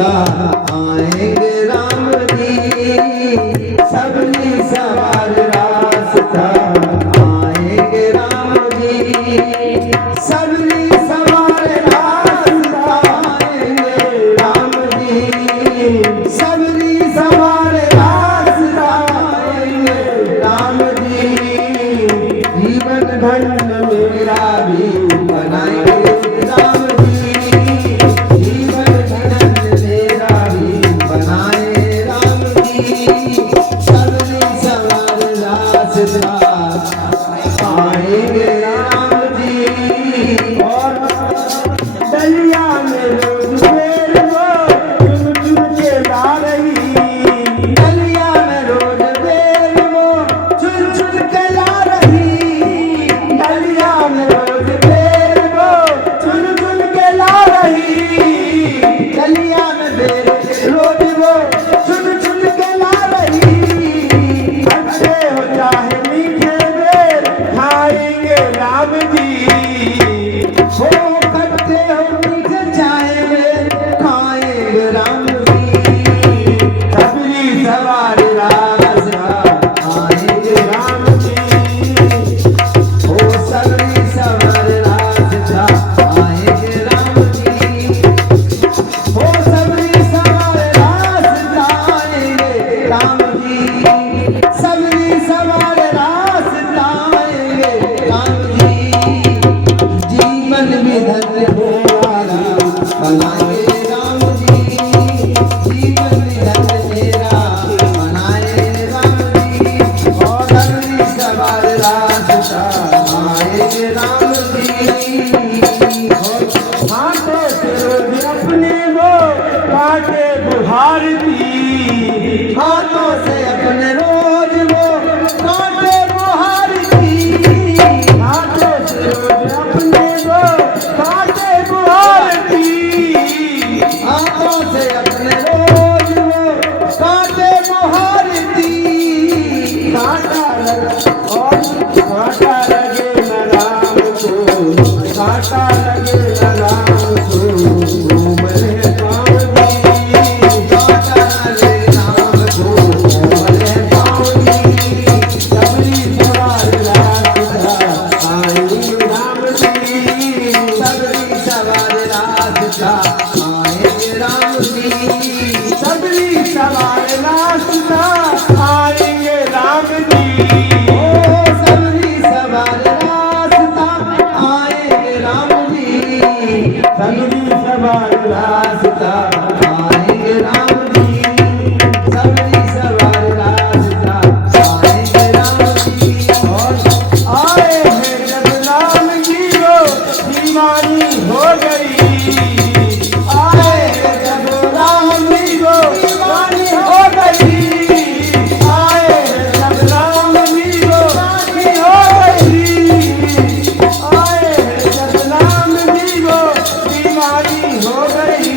रास्ता आएंगे राम जी, सबरी सवार रास्ता आएंगे राम जी, सबरी सवार रास्ता आएंगे राम जी, सबरी सवार रास्ता आएंगे राम जी, जीवन धन्य मेरा भी बनाएंगे राम जी, जीवन धन्य मेरा भी बनाए राम जी, सबरी सवार रास्ता आएंगे राम जी। और दलिया में रोज बेर वो चुन चुन के ला रही, दलिया में रोज बेर वो चुन चुन के ला रही, दलिया में रोज बेर वो चुन चुन के ला रही, दलिया में बेर रोज वो चुन चुन के ला रही, अच्छे हो चाहे मीठे बेर खाएंगे राम जी, हो खट्टे हो मीठे चाहे बेर खाएंगे राम जी, सबरी सवार रास्ता आएंगे राम जी, हो सबरी सवार रास्ता आएंगे राम जी, हो सबरी सवार रास्ता आएंगे राम जी, सबरी सवार रास्ता आएंगे राम जी, जीवन भी धन्य मेरा बनाए राम जी, जीवन भी धन्य मेरा बनाए राम जी, और सबरी सवार रास्ता आएंगे राम जी। हाथों से रोज अपने वो काटे बुहार दी, हाथों से अपने रोज वो काटे बुहार दी, हाथों से रोज अपने वो काटे बुहार दी, हाथों से अपने रोज वो काटे बुहार दी, काटा लगे और काटा लगे न राम को, काटा लगे न राम को, घूमने पाँव दी, काटा लगे राम को, घूमने पाँव दी, सबरी सवार रास्ता आएंगे राम जी, सबरी सवार रास्ता आएंगे राम जी, सबरी सवार रास्ता आएंगे राम जी, ओ सबरी सवार रास्ता आएंगे राम जी, सबरी सवार रास्ता आएंगे राम जी, सबरी सवार रास्ता आएंगे राम जी। और आए हैं जब राम जी को दीवानी हो गई, आए हैं जब राम जी को दीवानी हो गई, आए हैं जब राम जी को दीवानी हो गई, आए हैं जब राम जी को दीवानी हो गई,